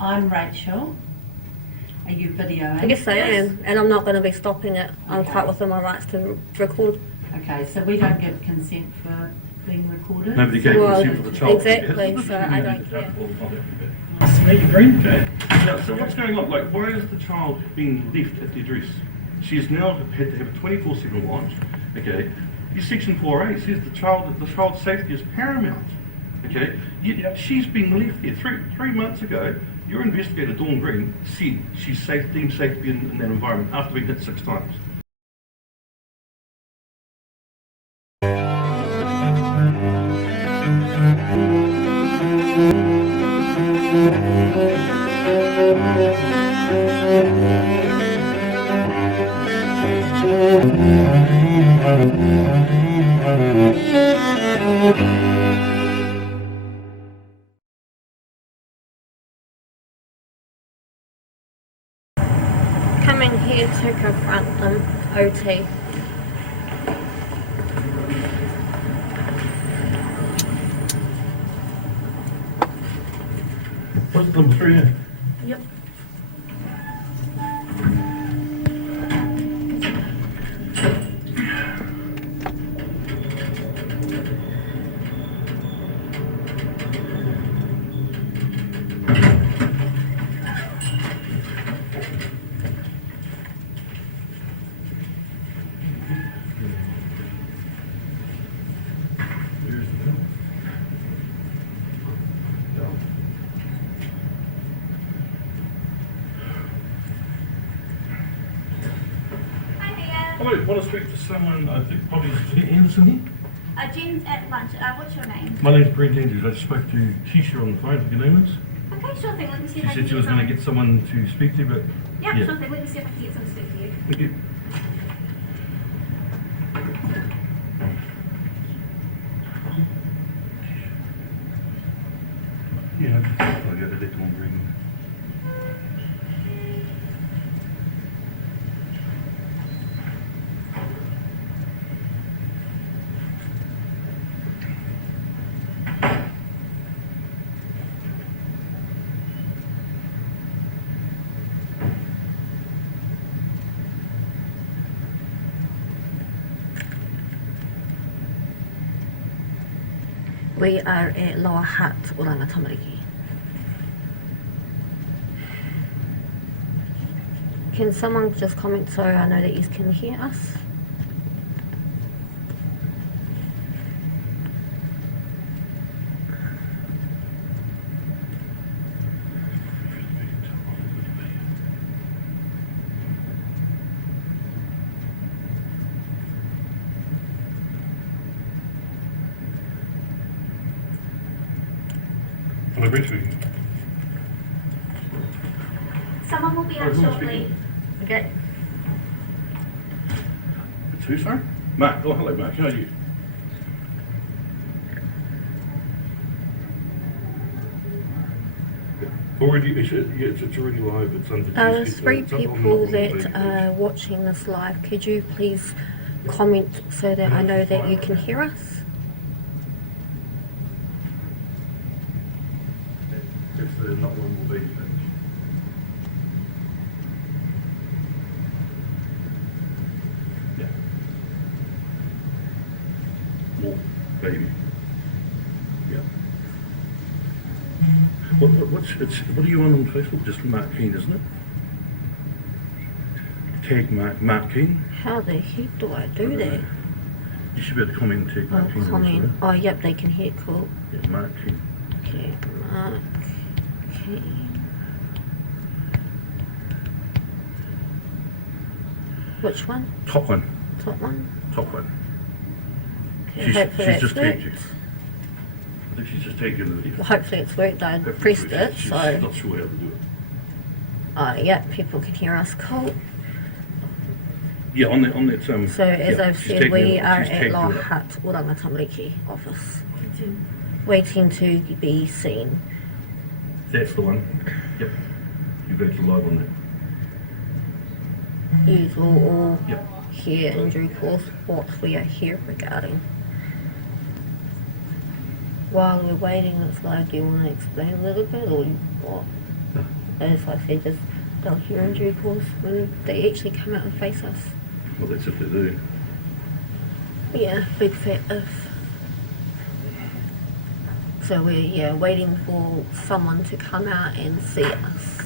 I'm Rachel. Are you videoing? Yes, I am, and I'm not going to be stopping it. I'm quite within my rights to record. Okay, so we don't give consent for being recorded. Nobody gave consent for the child. Exactly, so I don't care. Nice to meet you, Brent. Okay. Now, so what's going on? Like, why is the child being left at the address? She's now had to have a 24/7 watch. Okay. Your section 4A says the child's safety is paramount. Okay. She's been left there. Three months ago, your investigator, Dawn Green, said she's deemed safe to be in that environment after being hit 6 times. Coming here to confront them, OT. What's number 3 here? Yep. I want to speak to someone, I think probably is Anderson here? Jen's at lunch. What's your name? My name's Brent Andrews. I just spoke to Tisha on the phone. Your name is? Okay, sure thing. Let me see if I She can said she was going to get someone to speak to, but Yeah, yeah. sure thing. Let me see if I can get someone to speak to you. Thank you. Yeah, I'll go to that Dawn Green. We are at Lower Hutt, Oranga Tamariki. Can someone just comment so I know that you can hear us? Hello, Brent speaking. Someone will be out who am I shortly. speaking? Okay. It's who, sorry? Mark. Oh, hello, Mark. How are you? Already, it's already live. It's under. There's 3 people that are watching this live. Could you please comment so that I know that you can hear us? If there's not one, will be. Yeah. More baby. Yeah. What are you on Facebook? Just Mark Keane, isn't it? Tag Mark Keane. How the heck do I do that? You should be able to comment and tag Mark Keane. Comment. Oh, yep, they can hear. Cool. Yeah, Mark Keane. Okay, Mark Keane. Which one? Top one. Top one? Top one. Okay, She's hopefully that's just tagged you. worked. I think she's just tagged you in the video. Well, hopefully it's worked. I pressed it, She's so. not sure how to do it. Yeah, people can hear us. Cool. Yeah, on that. So as yeah, I've she's said, tagged we you- are she's at tagged Lower you in it. Hutt, Oranga Tamariki office, waiting to be seen. That's the one. Yep. You go to live on that. You will all Yep. hear in due course what we are here regarding. While we're waiting, it's like, do you want to explain a little bit or what? as I said, is they'll hear in due course when they actually come out and face us. Well, that's if they do. Yeah, big fat if. So we're waiting for someone to come out and see us.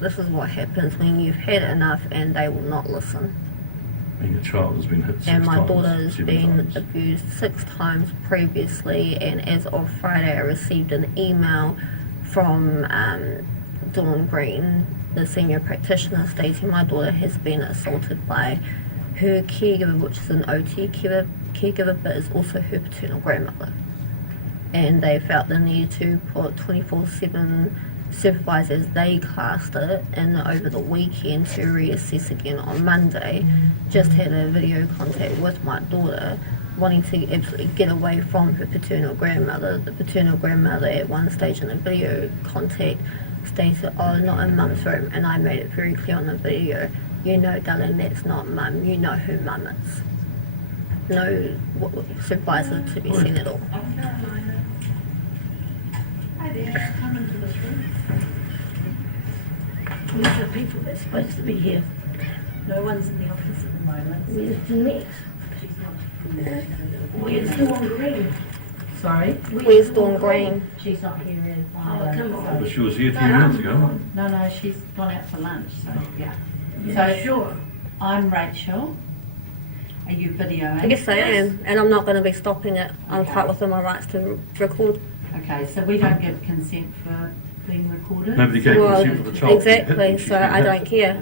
This is what happens when you've had enough and they will not listen. And your child has been hit 6 times. And my daughter has 7 been times. abused 6 times previously, and as of Friday I received an email from Dawn Green, the senior practitioner, stating my daughter has been assaulted by her caregiver, which is an OT caregiver, but is also her paternal grandmother. And they felt the need to put 24/7 supervise, as they classed it, and over the weekend to reassess again on Monday. Just had a video contact with my daughter, wanting to absolutely get away from her paternal grandmother. The paternal grandmother at one stage in the video contact stated, "Oh, not in mum's room," and I made it very clear on the video, "You know, darling, that's not mum, you know who mum is." No supervisor to be seen at all. Hi there, come into this room. Where's the people that's supposed to be here? No one's in the office at the moment. Where's Jeanette? She's not. Where's Dawn Green? Sorry? Where's Dawn Green? She's not here in Oh, come on. But she was here 10 minutes ago. No, she's gone out for lunch, so yeah. Yeah, So- sure. I'm Rachel. Are you videoing? I guess I am, and I'm not going to be stopping it. I'm quite within my rights to record. Okay, so we don't give consent for being recorded? Nobody gave Well, consent for the child. to be hit exactly, when she's so been I hit. don't care.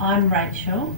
I'm Rachel.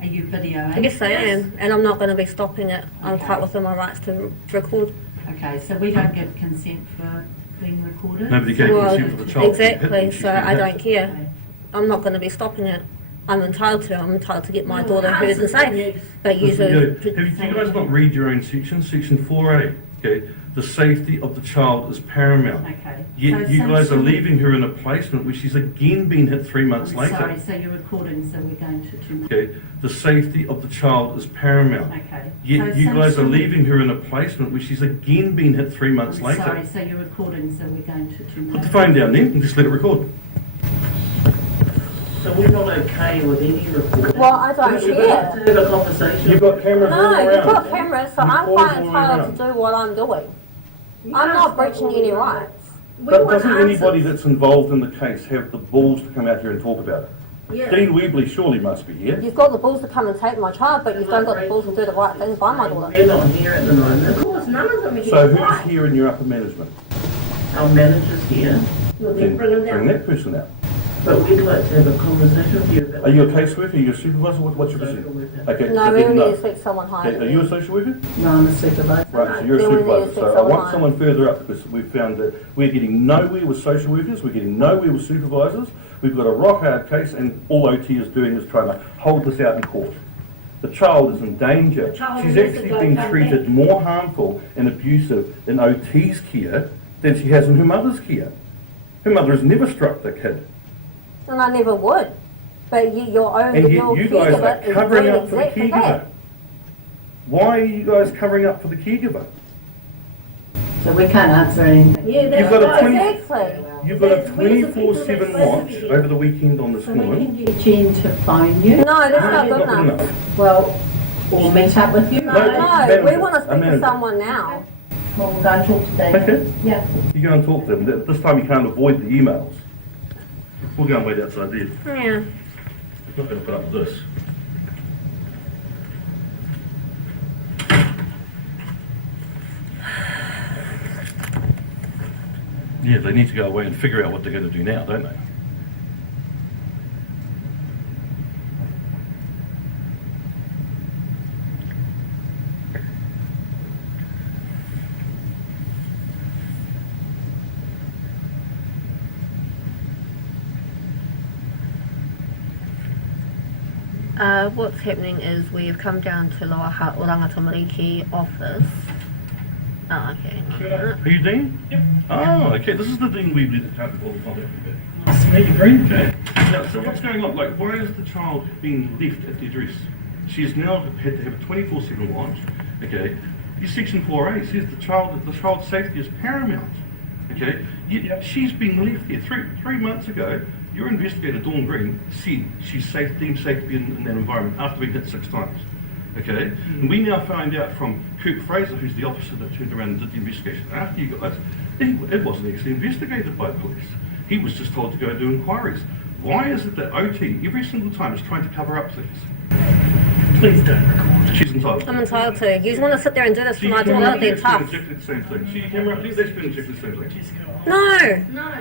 Are you videoing? I guess I am, and I'm not going to be stopping it. I'm quite within my rights to record. Okay, so we don't give consent for being recorded? Nobody gave Well, consent for the child. to be hit when exactly, she's so been I hit. don't care. I'm not going to be stopping it. I'm entitled to. I'm entitled to get my daughter heard and safe. But you Listen, have you guys not read your own section? Section 4A, okay? The safety of the child is paramount. Okay. Yet So you guys are some- leaving her in a placement where she's again been hit 3 months I'm later. sorry, so you're recording, so we're going to 2 minutes. Okay, the safety of the child is paramount. Okay. Yet So you guys are some- leaving her in a placement where she's again been hit 3 months I'm later. sorry, so you're recording, so we're going to 2 Put minutes. the phone down then and just let it record. So we're not okay with any recording? Well, I don't We're about care. to have a conversation. You've got cameras all No, around. you've got cameras, so You've I'm all quite around. entitled to do what I'm doing. I'm not breaching any rights. But doesn't anybody that's involved in the case have the balls to come out here and talk about it? Yeah. Dean Weebley surely must be here. You've got the balls to come and take my child, but you don't got the balls to do the right thing by my daughter. They're not here at the moment. Of course, none of them are here. So who's Why? here in your upper management? Our manager's here. Well, Then then bring them bring down. that person out. But we'd like to have a conversation with you about. Are you a caseworker? Are you a supervisor? What's your Social position? worker. Okay, No, so we then only no. need to speak to someone higher. Okay, are you a social worker? No, I'm a supervisor. Right, so you're a Then we need to supervisor. speak So I someone want higher. someone further up because we've found that we're getting nowhere with social workers, we're getting nowhere with supervisors. We've got a rock hard case and all OT is doing is trying to hold this out in court. The child is in danger. child She's needs to actually go been come treated back. more harmful and abusive in OT's care than she has in her mother's care. Her mother has never struck the kid. And I never would. But your own, And your yet you guys caregiver are is covering doing up for the exactly caregiver. that. Why are you guys covering up for the caregiver? So we can't answer anything. Yeah, that's You've got a right. 20 Exactly. You've got a Where's the people that's 24/7 supposed to watch be here? over the weekend on this So we morning. can get. Jen to phone you? No, that's not Not good good enough. enough. Well, or meet up with you? No. No, we want to A speak to manager. someone now. Well, we'll go and talk to David. Okay. Yeah. You go and talk to them. This time you can't avoid the emails. We'll go and wait outside there. Yeah. I'm not going to put up with this. Yeah, they need to go away and figure out what they're going to do now, don't they? What's happening is we have come down to Lower Hutt, Oranga Tamariki office. Oh, okay. Hang on a minute. Are you Dean? Yep. Oh, okay. This is the Dean Weebley that can't be called contact with. meet your grandchild. Now, so what's going on? Like, why is the child being left at the address? She's now had to have a 24/7 watch. Okay, your section 4A says the child's safety is paramount. Okay, she's being left there. Three months ago, your investigator Dawn Green said she's deemed safe to be in that environment after being hit 6 times. Okay, and we now find out from Kirk Fraser, who's the officer that turned around and did the investigation after you guys, it wasn't actually investigated by police. He was just told to go and do inquiries. Why is it that OT every single time is trying to cover up things? Please don't record. She's entitled. I'm entitled to. You just want to sit there and do this for my daughter, they're tough. Exactly the same thing. See, you can right, let's do exactly the same thing. No.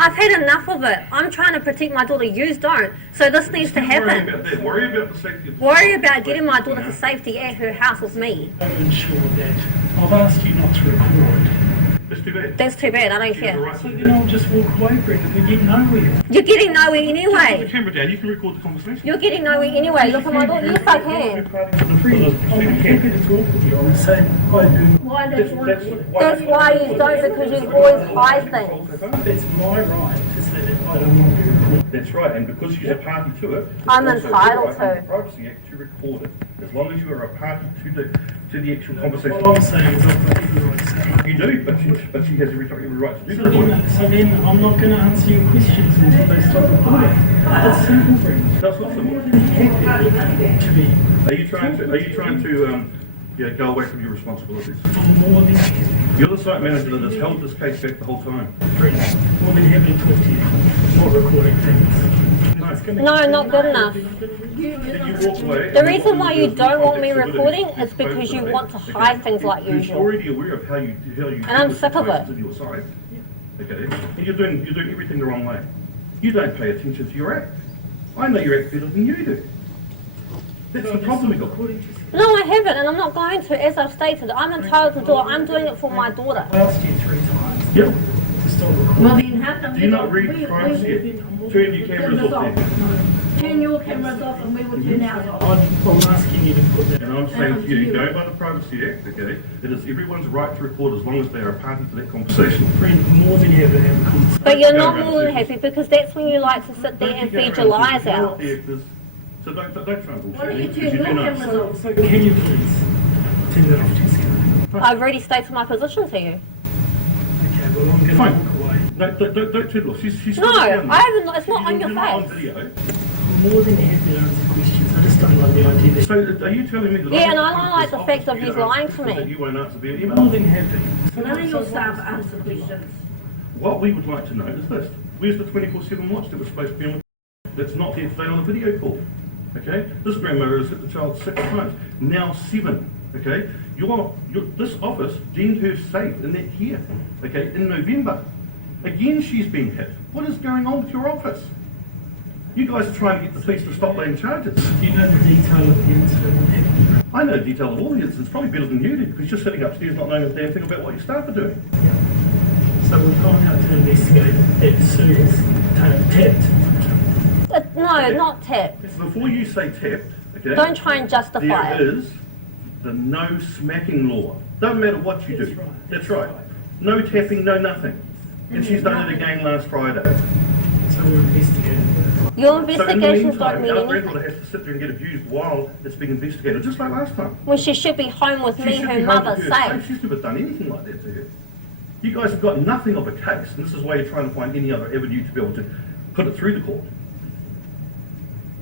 I've had enough of it. I'm trying to protect my daughter. You don't. So this needs to Worry happen. about that. Worry about the safety. Worry about getting my daughter to safety at her house with me. I'm ensure that I've asked you not to record. That's too bad. That's too bad. I don't She's the care. right So to do then I'll just walk away, Brent. We get nowhere. You're getting nowhere Put the anyway. camera down. You can record the conversation. You're getting nowhere anyway. Look at my daughter. Yes, I can. I'm happy to talk with you. I'm saying I do. Why don't you want to? That's why you don't, because you always hide things. It's my right to say that I don't want to be recorded. That's right, and because she's a party to it, it's I'm also entitled right under to. the Privacy Act to record it, as long as you are a party to the actual conversation. What I'm saying is I've got every right to say it. You do, but she has every right to do the So then I'm not going to answer your questions until they stop recording. It's simple, Brent. That's not simple. Happy to be. Are you trying to go away from your responsibilities? I'm more than happy. You're the site manager that has held this case back the whole time. Brent, more than happy to talk to you. Not recording things. No, not good enough. Did you walk away? The reason why you don't want me recording is because you want to hide things like You're usual. already aware of how you And I'm sick of it. to your side. Okay, and you're doing everything the wrong way. You don't pay attention to your act. I know your act better than you do. That's the problem we got. No, I haven't, and I'm not going to. As I've stated, I'm entitled to do it. I'm doing it for my daughter. I asked you 3 times Yep. to stop recording. Well, then how come Do you not read privacy? Turn your cameras off then. Turn your cameras off and we will turn ours off. I'm asking you to put that. And I'm saying to you, go by the Privacy Act, okay? It is everyone's right to record as long as they are a party to that conversation. Brent, more than happy to have a conversation. But you're not more than happy because that's when you like to sit there and feed your lies out. So don't try and bullshit. Why don't you because turn your do not. cameras off? So can you please turn that off, Jessica? I've already stated my position to you. Okay, well I'm going to Fine. walk away. No, don't turn it off. She's No, still down there. I haven't. It's not on You're your not on face. video. I'm more than happy to answer questions. I just don't like the idea that So are you telling me that Yeah, and I come don't to like this the fact office of to you get lying answers to me. that you won't answer via I'm email? more than happy. None of your staff answer questions. What we would like to know is this. Where's the 24/7 watch that was supposed to be on? That's not here today on the video call. Okay? This grandmother has hit the child 6 times, now 7. Okay? This office deemed her safe in that here. Okay? In November. Again, she's been hit. What is going on with your office? You guys are trying to get the police to stop laying charges. Do you know the detail of the incident that happened? I know the detail of all the incidents, probably better than you do, because you're sitting upstairs not knowing a damn thing about what your staff are doing. So we've gone out to investigate that Sue has tapped. No, not tap. So before you say tapped, okay? Don't try and justify There it. is the no smacking law. Doesn't matter what you do. That's right. That's right. No tapping, no nothing. And she's done it again last Friday. So we're investigating. Your So in the investigations don't meantime, mean our anything. granddaughter has to sit there and get abused while it's being investigated, just like last time. When she should be home with She me, should her be home mother, with her safe. She's never done anything like that to her. You guys have got nothing of a case, and this is why you're trying to find any other avenue to be able to put it through the court.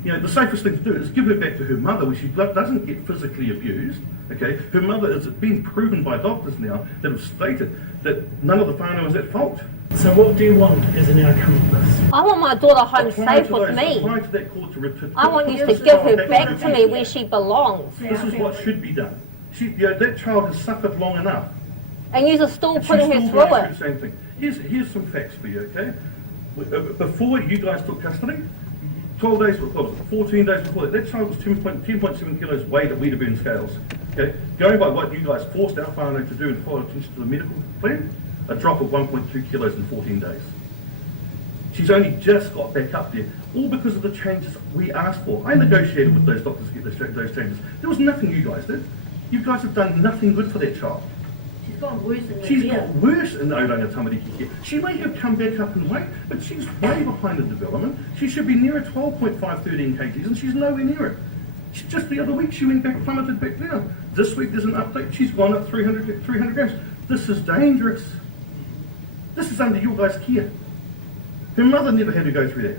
You know, the safest thing to do is give her back to her mother where she doesn't get physically abused, okay? Her mother, it's been proven by doctors now that have stated that none of the whānau is at fault. So what do you want as an outcome of this? I want my daughter home Apply safe to with those- me. apply to that court to I want you to give her back to me where she belongs. This is what should be done. That child has suffered long enough. And you're still She's putting her still through going it. the same thing. Here's some facts for you, okay? Before you guys took custody, 12 days, what was it, 14 days before that child was 10.7 kilos weight at Weetabird scales. Okay? Going by what you guys forced our whānau to do and follow attention to the medical plan, a drop of 1.2 kilos in 14 days. She's only just got back up there, all because of the changes we asked for. I negotiated with those doctors to get those changes. There was nothing you guys did. You guys have done nothing good for that child. She's gone worse than She's your got worse in the Oranga Tamariki care. She may have come back up in weight, but she's way behind in development. She should be nearer 12.5, 13 kgs, and she's nowhere near it. Just the other week, she went back, plummeted back down. This week, there's an update. She's gone up 300 grams. This is dangerous. This is under your guys' care. Her mother never had to go through that.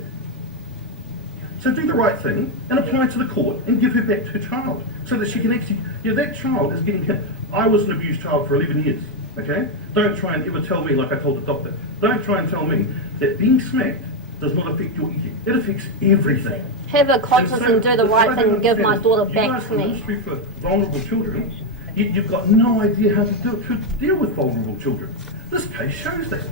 So do the right thing and apply to the court and give her back to her child so that she can actually, that child is getting hit. I was an abused child for 11 years, okay? Don't try and ever tell me, like I told the doctor, don't try and tell me that being smacked does not affect your eating. It affects everything. Have a conscience and do the right thing and give my daughter You back guys to have a me. history for vulnerable children. You've got no idea how to deal with vulnerable children. This case shows that.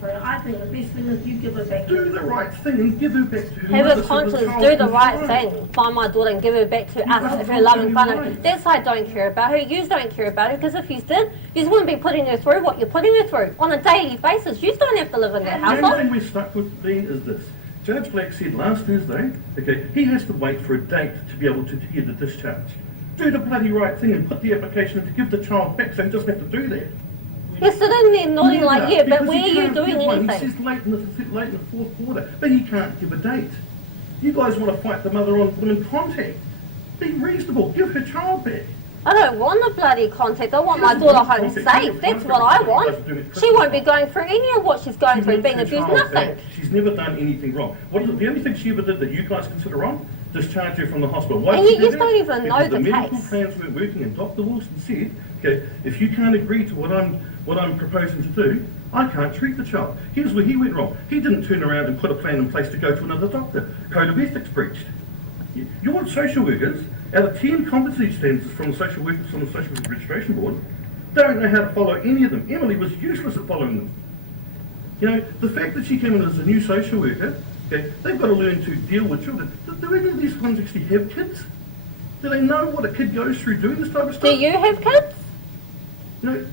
So I think the best thing is you give her back. Do the right thing and give her back to her Have mother a so conscience, child do the can right thrive. thing. Find my daughter and give her back to You us can't if do you're loving it fun. right. That's why I don't care about her. You don't care about her because if you did, you wouldn't be putting her through what you're putting her through on a daily basis. You don't have to live in that The only household. thing we're stuck with, Dean, is this. Judge Black said last Thursday, okay, he has to wait for a date to be able to hear the discharge. Do the bloody right thing and put the application in to give the child back so he doesn't have to do that. You're sitting there nodding Never, like, yeah, but because where he are you can't doing give one. He anything? says late in the fourth quarter, but he can't give a date. You guys want to fight the mother on them in contact. Be reasonable, give her child back. I don't want the bloody contact. I want She my doesn't daughter want home contact. safe. She That's doesn't what want I contact. want. You guys are doing it She won't be Christmas going through any of what she's going She through, wants being her abused, child nothing. back. She's never done anything wrong. What is the only thing she ever did that you guys consider wrong? Discharge her from the hospital. Why And did you she do just that? don't even know Because the medical case. plans weren't working, and Dr. Wilson said, okay, if you can't agree to what I'm proposing to do, I can't treat the child. Here's where he went wrong. He didn't turn around and put a plan in place to go to another doctor. Code of ethics breached. You want social workers, out of 10 competency standards from the social workers from the Social Workers Registration Board, don't know how to follow any of them. Emily was useless at following them. You know, the fact that she came in as a new social worker, okay, they've got to learn to deal with children. Do any of these ones actually have kids? Do they know what a kid goes through doing this type of stuff? Do you have kids? You know,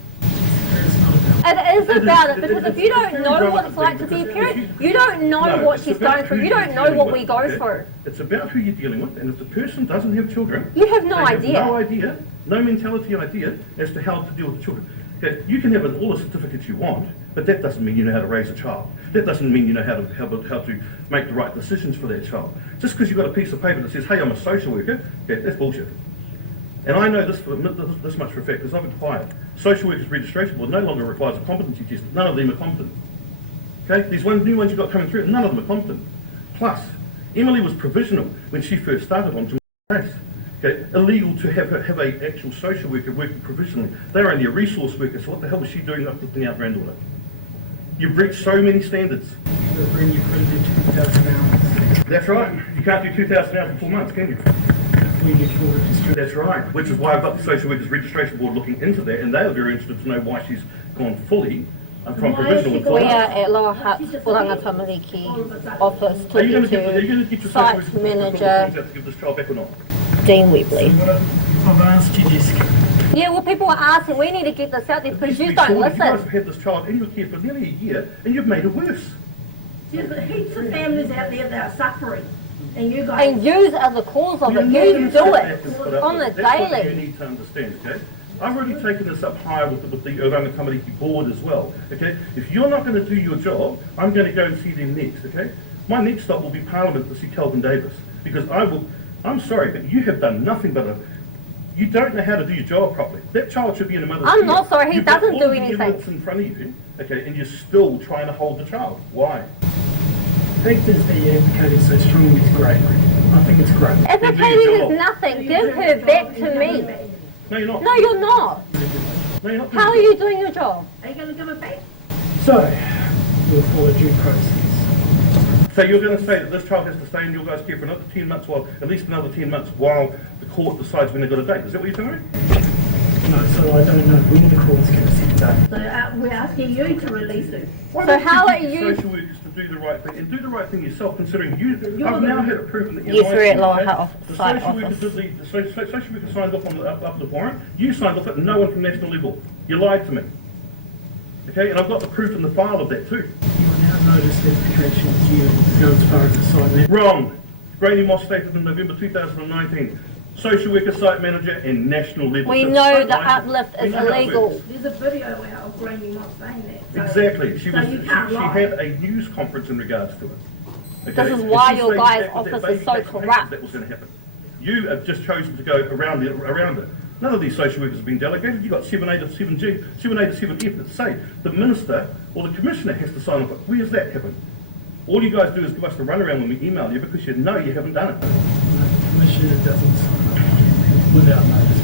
It is about it, it- because it- if you don't it's know very what it's like to relevant be a because parent, if you- you don't know No, what it's she's about going through. who You you're don't know dealing what with, we go okay? through. It's about who you're dealing with, and if the person doesn't have children, You have no they idea. no idea, no mentality idea as to how to deal with the children. Okay, you can have all the certificates you want, but that doesn't mean you know how to raise a child. That doesn't mean you know how to make the right decisions for that child. Just because you've got a piece of paper that says, hey, I'm a social worker, okay, that's bullshit. And I know this much for a fact, because I've inquired. Social Workers Registration Board no longer requires a competency test. None of them are competent. Okay, these new ones you've got coming through, none of them are competent. Plus, Emily was provisional when she first started on Race. Okay, illegal to have a actual social worker working provisionally. They're only a resource worker, so what the hell was she doing uplifting our granddaughter? You breached so many standards. You were bringing your friend into 2,000 hours. That's right. You can't do 2,000 hours in 4 months, can you? We get your registration. That's right, which is why I've got the Social Workers Registration Board looking into that, and they are very interested to know why she's gone fully from provisional to We full. are at Lower Hutt, Oranga Tamariki office, Are you talking going to get to your site social workers manager out to give this child back or not? Dean Webley. I've asked you, Jessica. Yeah, well, people are asking, we need to get this out there because you don't You guys have listen. had this child in your care for nearly a year, and you've made it worse. There's heaps of families out there that are suffering, and you guys. And yous are the cause of You're it. not You gonna do sit back it and put up on with the it. That's what you daily. need to understand, okay? I've already taken this up higher with the Aranga Tamariki board as well, okay? If you're not going to do your job, I'm going to go and see them next, okay? My next stop will be Parliament to see Kelvin Davis, because I'm sorry, but you have done nothing but you don't know how to do your job properly. That child should be in a mother's I'm care. not sorry, he You've got doesn't all do the anything. evidence in front of you, okay, and you're still trying to hold the child. Why? The fact is that you're advocating so strongly is great. I think it's great. Advocating is nothing. Give her back to me. No, you're not. No, you're not. No, you're not. How are you doing your job? Are you going to give it back? So, we'll follow due process. So you're going to say that this child has to stay in your guys' care for another 10 months, at least another 10 months, while the court decides when they've got a date. Is that what you're telling me? No, so I don't know when the court's going to set that. So we're asking you to release it. Why So don't how get are your you- social workers to do the right thing, and do the right thing yourself, considering I've now had it proven that Yes, we're at Lower okay, Hutt the site social worker office. did the social worker signed off on up the warrant. You signed off it, and no one from national level. You lied to me. Okay, and I've got the proof in the file of that too. You will now notice that the direction is you go as far as the sign there. Wrong. Grady Moss stated in November 2019. social worker, site manager, and national level. We So know site the license- uplift we is know how it illegal. works. There's a video out of Granny not saying that. So- Exactly. She so was. you She can't lie. had a news conference in regards to it. Okay? This is And why she your stated guys' that with that office is baby so back paper corrupt. That was going to happen. You have just chosen to go around it. None of these social workers have been delegated. You've got 7A to 7G, 7A to 7F that say the minister or the commissioner has to sign off. Where's that happen? All you guys do is give us the runaround when we email you because you know you haven't done it. The commissioner doesn't sign up without notice.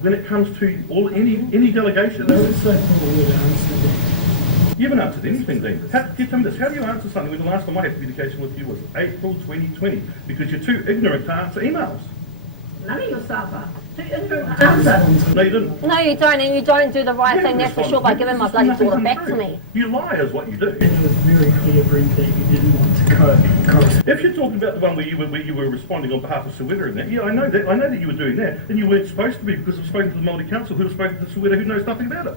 When it comes to any delegation, That's so forward, I understand. you haven't answered anything, Dean. Tell me this, how do you answer something when the last time I had communication with you was April 2020? Because you're too ignorant to answer emails. None of your staff are. Too ignorant to answer. No, you didn't. No, you don't, and you don't do the right You thing, that's for respond. sure, by giving my bloody Nothing daughter comes back to through. me. You lie is what you do. And it was very clear, Brent, that you didn't want to correspond. If you're talking about the one where you were responding on behalf of Soweto and that, yeah, I know that you were doing that, and you weren't supposed to be because I've spoken to the Māori Council who have spoken to Soweto who knows nothing about it.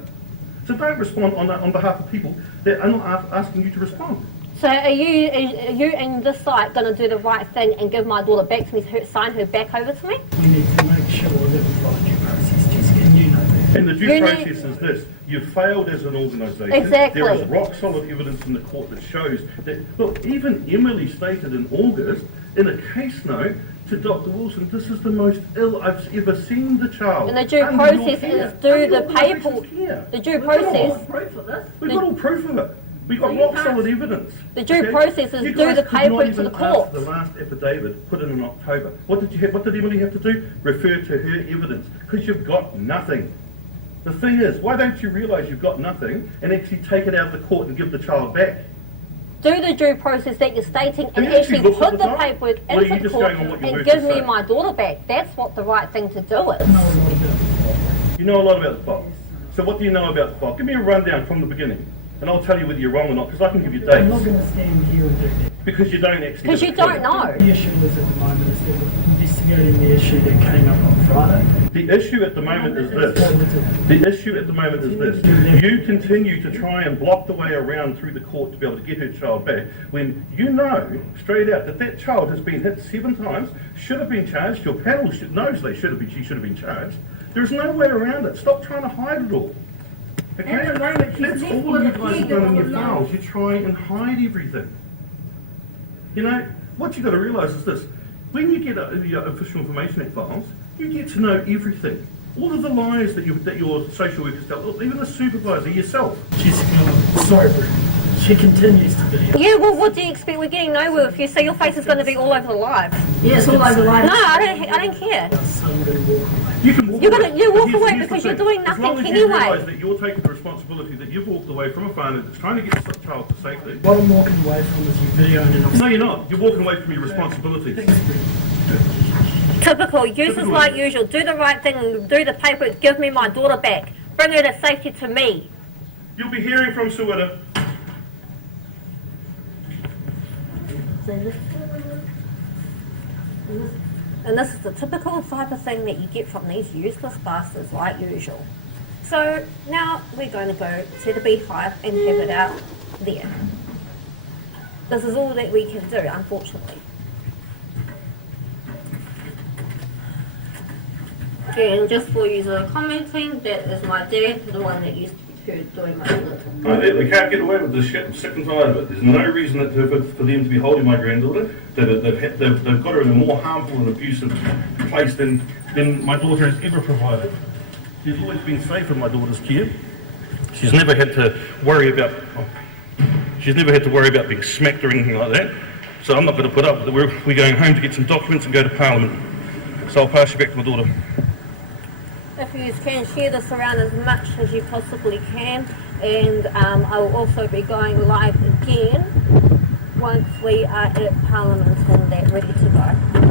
So don't respond on behalf of people that are not asking you to respond. So are you and this site going to do the right thing and give my daughter back to me, sign her back over to me? We need to make sure that we follow due process, Jessica, and you know that. And the due You need- process is this: you've failed as an organisation. Exactly. There is rock solid evidence in the court that shows that. Look, even Emily stated in August in a case note to Dr. Wilson, this is the most ill I've ever seen the child. And the due under your process care, is do under the your organisation's paper. care. The due We've got process. all- Proof of this. We've got all proof of it. We've got Well, you rock can't- solid evidence. The due process is You do guys the could not paperwork to even the ask court. The last affidavit put in October. What did Emily have to do? Refer to her evidence because you've got nothing. The thing is, why don't you realise you've got nothing and actually take it out of the court and give the child back? Do the due process that you're stating and Have you actually actually looked at put the the file? paperwork Or are you into the just court going on what your and words give me say? my daughter back. That's what the right thing to do I is. know a lot about the file. You know a lot about the file. So what do you know about the file? Give me a rundown from the beginning. And I'll tell you whether you're wrong or not, because I can give you I'm not dates. going to stand here and do that. Because you don't actually. Because have you a clue. don't know. The issue is at the moment is they're investigating the issue that came up on Friday. The issue at the moment is this. The issue at the moment is this. You continue to try and block the way around through the court to be able to get her child back when you know straight out that that child has been hit 7 times, should have been charged. Your panel knows she should have been charged. There's no way around it. Stop trying to hide it all. Okay? At the moment, she's That's left all with you a guys have kid done in your alone. files. You try and hide everything. You know, what you've got to realise is this. When you get the Official Information Act files, you get to know everything. All of the lies that your social workers tell, even the supervisor, yourself. Jessica, sorry, Brent. She continues to be. Yeah, well, what do you expect? We're getting nowhere with you, so your face is going to be all over the live. Yeah, it's all over the line. No, I don't care. Somebody walk away. You can walk You're away. gonna- you walk Here's- away here's the because you're thing. doing As long nothing as you anyway. realise that you're taking the responsibility that you've walked away from a family that's trying to get the child to safety. What I'm walking away from is your video and then No, you're not. You're walking away from your responsibilities. Typical, useless like usual. Do the right thing, do the paperwork, give me my daughter back. Bring her to safety to me. You'll be hearing from Soweto. And this is the typical type of thing that you get from these useless bastards like usual. So now we're going to go to the beehive and have it out there. This is all that we can do, unfortunately. And just for you commenting, that is my dad, the one that used to be heard doing my work. No, they can't get away with this shit. I'm sick and tired of it. There's no reason for them to be holding my granddaughter. They've got her in a more harmful and abusive place than my daughter has ever provided. She's always been safe in my daughter's care. She's never had to worry about being smacked or anything like that. So I'm not going to put up with it. We're going home to get some documents and go to Parliament. So I'll pass you back to my daughter. If you can, share this around as much as you possibly can, and I will also be going live again once we are at Parliament and that ready to go.